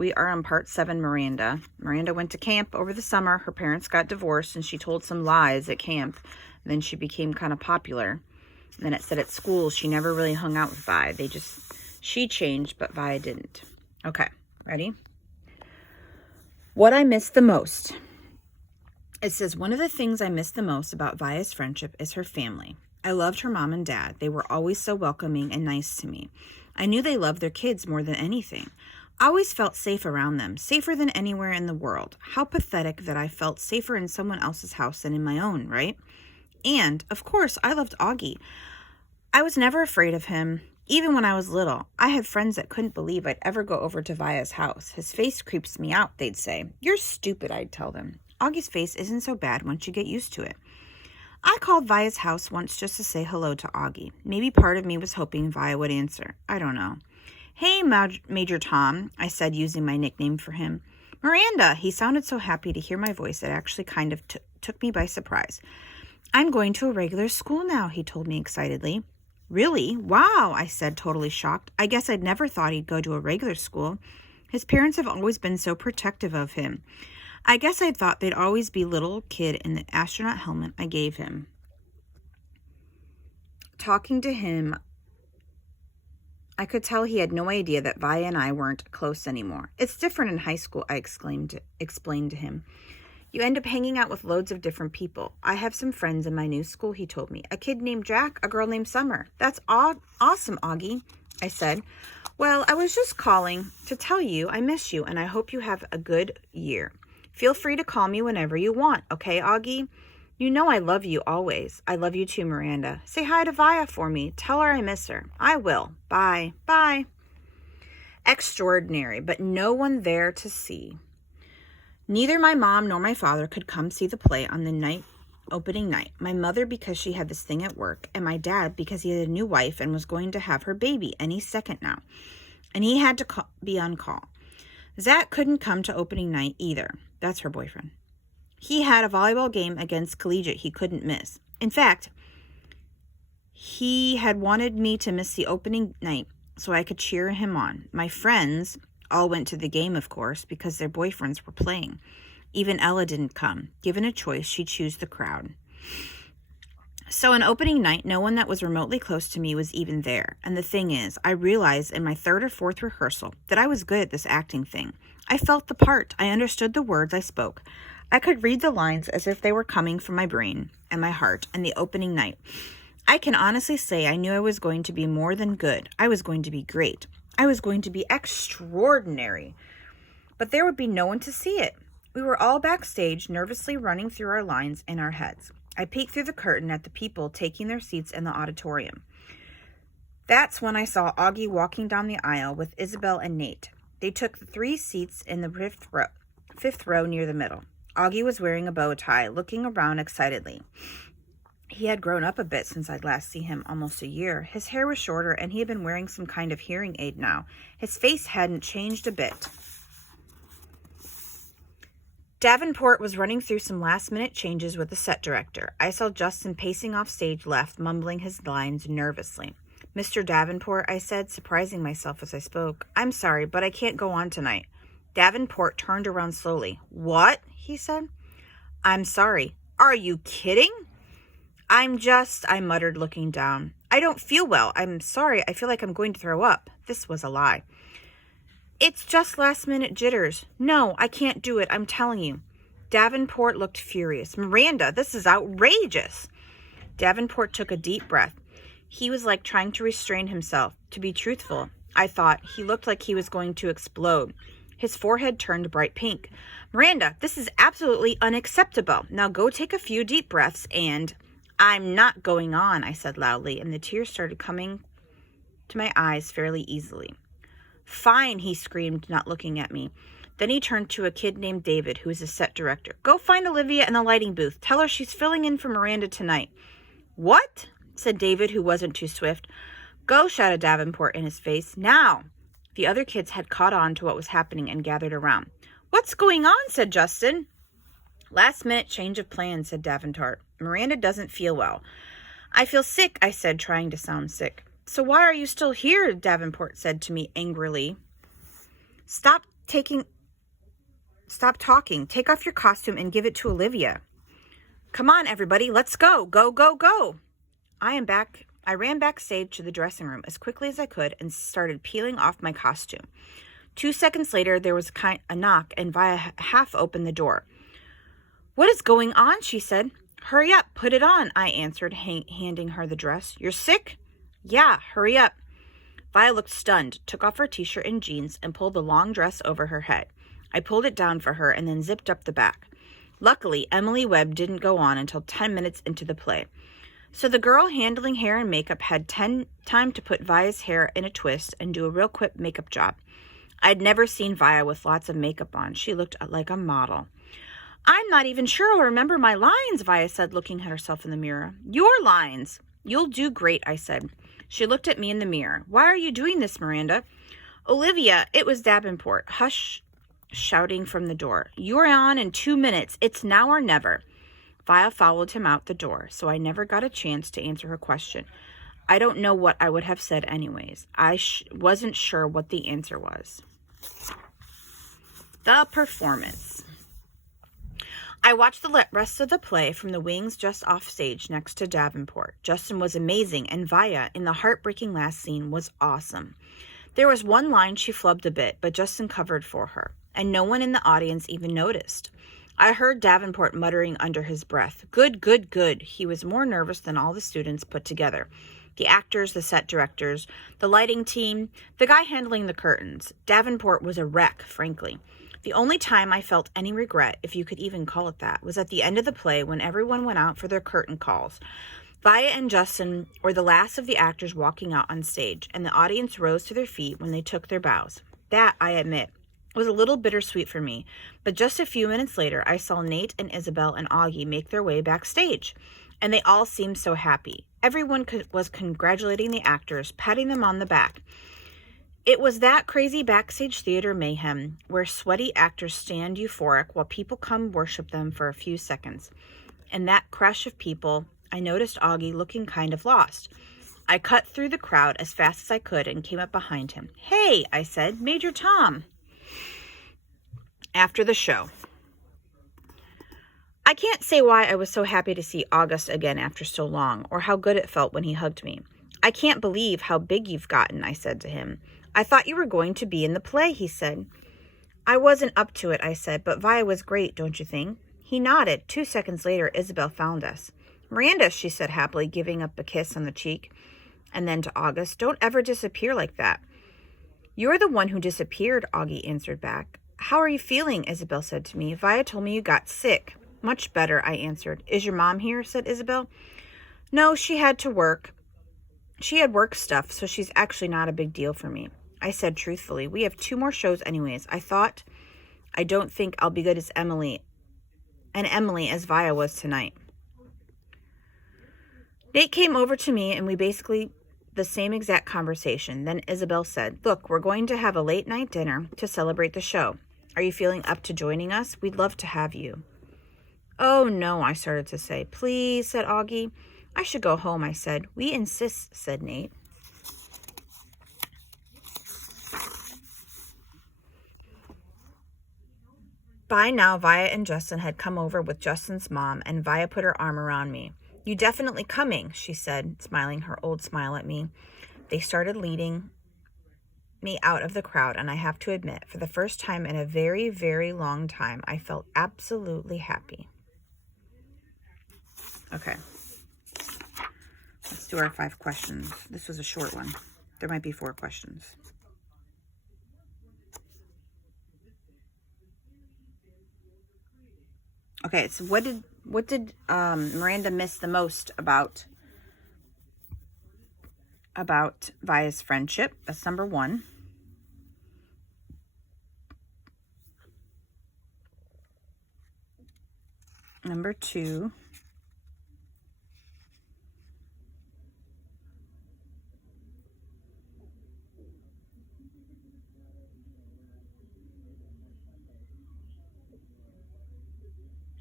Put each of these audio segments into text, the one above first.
We are on part 7, Miranda. Miranda went to camp over the summer. Her parents got divorced and she told some lies at camp. And then she became kind of popular. And then it said at school she never really hung out with Vi. She changed, but Vi didn't. Okay, ready? What I miss the most. It says, one of the things I miss the most about Via's friendship is her family. I loved her mom and dad. They were always so welcoming and nice to me. I knew they loved their kids more than anything. I always felt safe around them, safer than anywhere in the world. How pathetic that I felt safer in someone else's house than in my own, right? And, of course, I loved Augie. I was never afraid of him, even when I was little. I had friends that couldn't believe I'd ever go over to Via's house. His face creeps me out, they'd say. You're stupid, I'd tell them. Augie's face isn't so bad once you get used to it. I called Via's house once just to say hello to Augie. Maybe part of me was hoping Vi would answer. I don't know. Hey, Major Tom, I said, using my nickname for him. Miranda, he sounded so happy to hear my voice it actually kind of took me by surprise. I'm going to a regular school now, he told me excitedly. Really? Wow, I said, totally shocked. I guess I'd never thought he'd go to a regular school. His parents have always been so protective of him. I guess I thought they'd always be little kid in the astronaut helmet I gave him. Talking to him, I could tell he had no idea that Vi and I weren't close anymore. It's different in high school, I explained to him. You end up hanging out with loads of different people. I have some friends in my new school, he told me. A kid named Jack, a girl named Summer. That's awesome, Augie, I said. Well, I was just calling to tell you I miss you and I hope you have a good year. Feel free to call me whenever you want, okay, Augie? You know I love you always. I love you too, Miranda. Say hi to Via for me. Tell her I miss her. I will. Bye. Bye. Extraordinary, but no one there to see. Neither my mom nor my father could come see the play on the opening night. My mother because she had this thing at work, and my dad because he had a new wife and was going to have her baby any second now. And he had to be on call. Zach couldn't come to opening night either. That's her boyfriend. He had a volleyball game against Collegiate he couldn't miss. In fact, he had wanted me to miss the opening night so I could cheer him on. My friends all went to the game, of course, because their boyfriends were playing. Even Ella didn't come. Given a choice, she'd choose the crowd. So on opening night, no one that was remotely close to me was even there. And the thing is, I realized in my 3rd or 4th rehearsal that I was good at this acting thing. I felt the part. I understood the words I spoke. I could read the lines as if they were coming from my brain and my heart and the opening night. I can honestly say I knew I was going to be more than good. I was going to be great. I was going to be extraordinary. But there would be no one to see it. We were all backstage, nervously running through our lines in our heads. I peeked through the curtain at the people taking their seats in the auditorium. That's when I saw Augie walking down the aisle with Isabel and Nate. They took the 3 seats in the fifth row near the middle. Augie was wearing a bow tie, looking around excitedly. He had grown up a bit since I'd last seen him, almost a year. His hair was shorter, and he had been wearing some kind of hearing aid now. His face hadn't changed a bit. Davenport was running through some last-minute changes with the set director. I saw Justin pacing off stage left, mumbling his lines nervously. Mr. Davenport, I said, surprising myself as I spoke. I'm sorry, but I can't go on tonight. Davenport turned around slowly. What? He said. I'm sorry. Are you kidding? I muttered, looking down. I don't feel well. I'm sorry. I feel like I'm going to throw up. This was a lie. It's just last-minute jitters. No, I can't do it. I'm telling you. Davenport looked furious. Miranda, this is outrageous. Davenport took a deep breath. He was like trying to restrain himself. To be truthful, I thought, he looked like he was going to explode. His forehead turned bright pink. Miranda, this is absolutely unacceptable. Now go take a few deep breaths and... I'm not going on, I said loudly, and the tears started coming to my eyes fairly easily. Fine, he screamed, not looking at me. Then he turned to a kid named David, who was a set director. Go find Olivia in the lighting booth. Tell her she's filling in for Miranda tonight. What? Said David, who wasn't too swift. Go, shouted Davenport in his face. Now! The other kids had caught on to what was happening and gathered around. What's going on? Said Justin. Last minute change of plans, said Davenport. Miranda doesn't feel well. I feel sick, I said, trying to sound sick. So why are you still here? Davenport said to me angrily. Stop Stop talking. Take off your costume and give it to Olivia. Come on, everybody. Let's go. Go, go, go. I ran backstage to the dressing room as quickly as I could and started peeling off my costume. 2 seconds later, there was a knock, and Via half opened the door. What is going on? She said. Hurry up. Put it on, I answered, handing her the dress. You're sick? Yeah, hurry up. Via looked stunned, took off her t-shirt and jeans, and pulled the long dress over her head. I pulled it down for her and then zipped up the back. Luckily, Emily Webb didn't go on until 10 minutes into the play. So the girl handling hair and makeup had time to put Via's hair in a twist and do a real quick makeup job. I'd never seen Via with lots of makeup on. She looked like a model. I'm not even sure I'll remember my lines, Via said, looking at herself in the mirror. Your lines. You'll do great, I said. She looked at me in the mirror. Why are you doing this, Miranda? Olivia, it was Davenport. Hush, shouting from the door. You're on in 2 minutes. It's now or never. Via followed him out the door, so I never got a chance to answer her question. I don't know what I would have said anyways. I wasn't sure what the answer was. The performance. I watched the rest of the play from the wings just off stage next to Davenport. Justin was amazing, and Via, in the heartbreaking last scene, was awesome. There was one line she flubbed a bit, but Justin covered for her, and no one in the audience even noticed. I heard Davenport muttering under his breath, Good, good, good. He was more nervous than all the students put together. The actors, the set directors, the lighting team, the guy handling the curtains. Davenport was a wreck, frankly. The only time I felt any regret, if you could even call it that, was at the end of the play when everyone went out for their curtain calls. Via and Justin were the last of the actors walking out on stage, and the audience rose to their feet when they took their bows. That, I admit, was a little bittersweet for me, but just a few minutes later, I saw Nate and Isabel and Augie make their way backstage, and they all seemed so happy. Everyone was congratulating the actors, patting them on the back. It was that crazy backstage theater mayhem where sweaty actors stand euphoric while people come worship them for a few seconds. In that crush of people, I noticed Augie looking kind of lost. I cut through the crowd as fast as I could and came up behind him. Hey, I said, Major Tom. After the show. I can't say why I was so happy to see August again after so long, or how good it felt when he hugged me. I can't believe how big you've gotten, I said to him. I thought you were going to be in the play, he said. I wasn't up to it, I said, but Via was great, don't you think? He nodded. 2 seconds later, Isabel found us. Miranda, she said happily, giving up a kiss on the cheek. And then to August, don't ever disappear like that. You're the one who disappeared, Augie answered back. How are you feeling? Isabel said to me. Via told me you got sick. Much better, I answered. Is your mom here? Said Isabel. No, she had to work. She had work stuff, so she's actually not a big deal for me. I said truthfully, we have 2 more shows anyways. I don't think I'll be good as Emily as Via was tonight. Nate came over to me and we basically the same exact conversation. Then Isabel said, look, we're going to have a late night dinner to celebrate the show. Are you feeling up to joining us? We'd love to have you. Oh no, I started to say. Please, said Augie. I should go home, I said. We insist, said Nate. By now, Via and Justin had come over with Justin's mom, and Via put her arm around me. You definitely coming, she said, smiling her old smile at me. They started leading me out of the crowd, and I have to admit, for the first time in a very, very long time, I felt absolutely happy. Okay. Let's do our 5 questions. This was a short one. There might be 4 questions. Okay, so what did Miranda miss the most about Via's friendship? That's number 1. Number 2.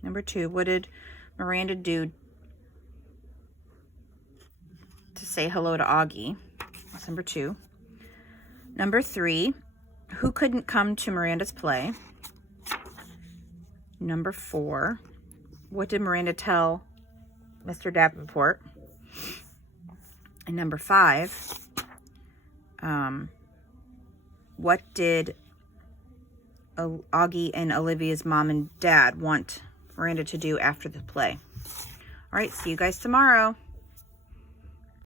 Number 2, what did Miranda do to say hello to Augie? That's number 2. Number 3, Who couldn't come to Miranda's play? Number 4, what did Miranda tell Mr. Davenport? And number 5, what did Augie and Olivia's mom and dad want Miranda to do after the play? All right, see you guys tomorrow.